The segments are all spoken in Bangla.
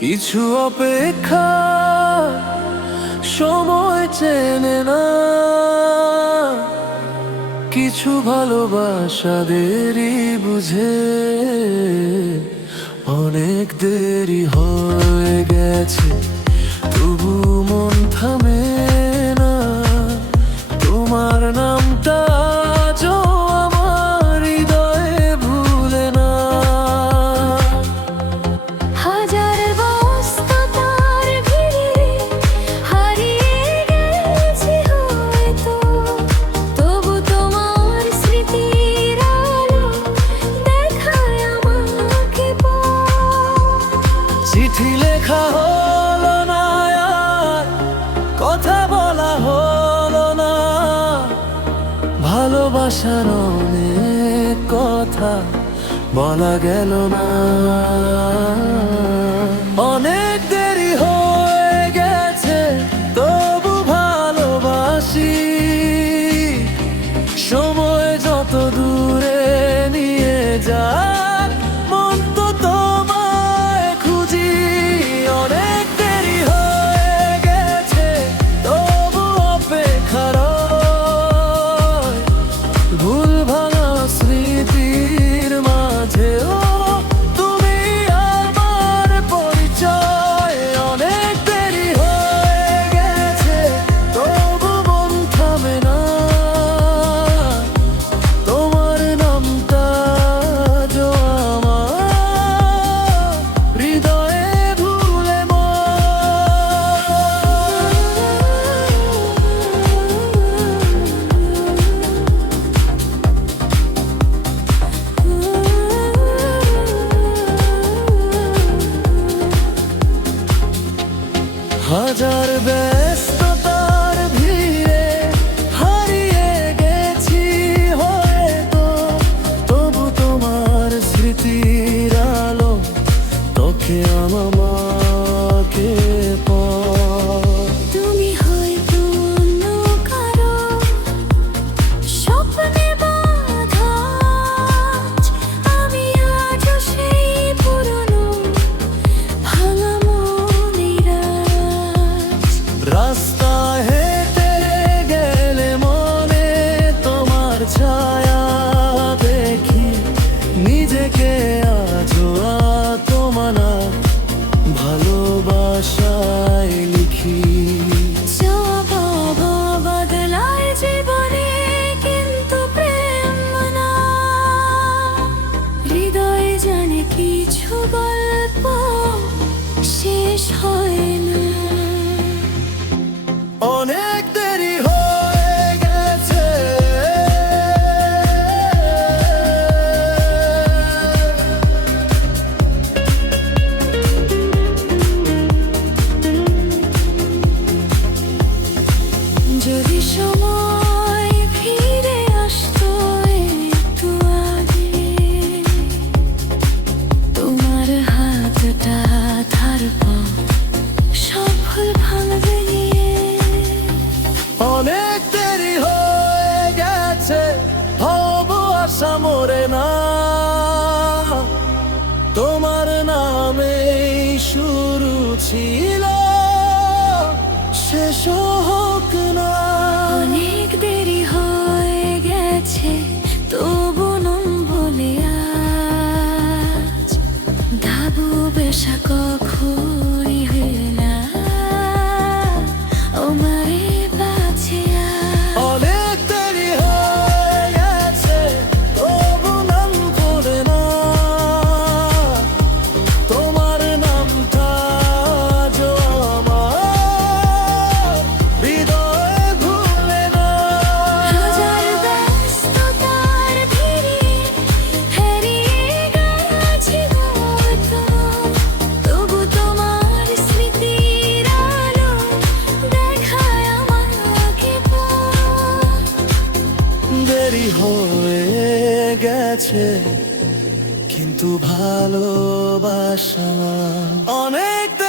কিছু অপেক্ষা সময় চেনে না। কিছু ভালোবাসা দেরি বুঝে অনেক দেরি হয়ে গেছে। ভালোবাসার অনেক কথা বলা গেল না। অনেক দেরি হয়ে গেছে, তবু ভালোবাসি। সময় যত দূরে নিয়ে যায় Rasta chaque গেছে কিন্তু ভালোবাসা অনেক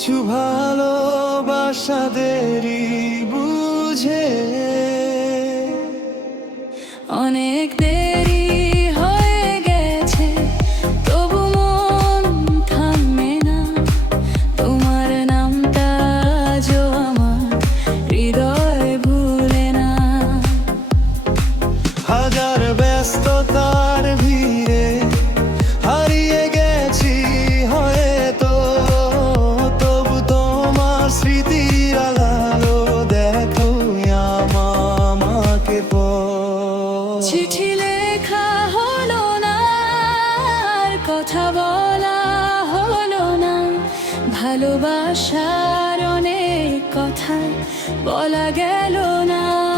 কিছু ভালোবাসা দে। আশার অনেক কথা বলা গেল না।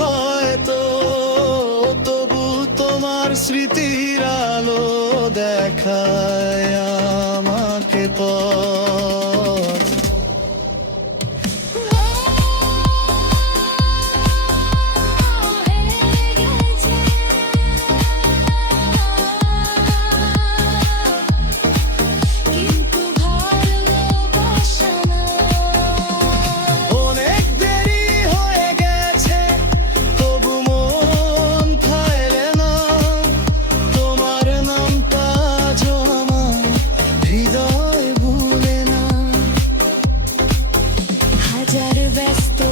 হয়তো তবু তোমার স্মৃতির আলো দেখায়। the best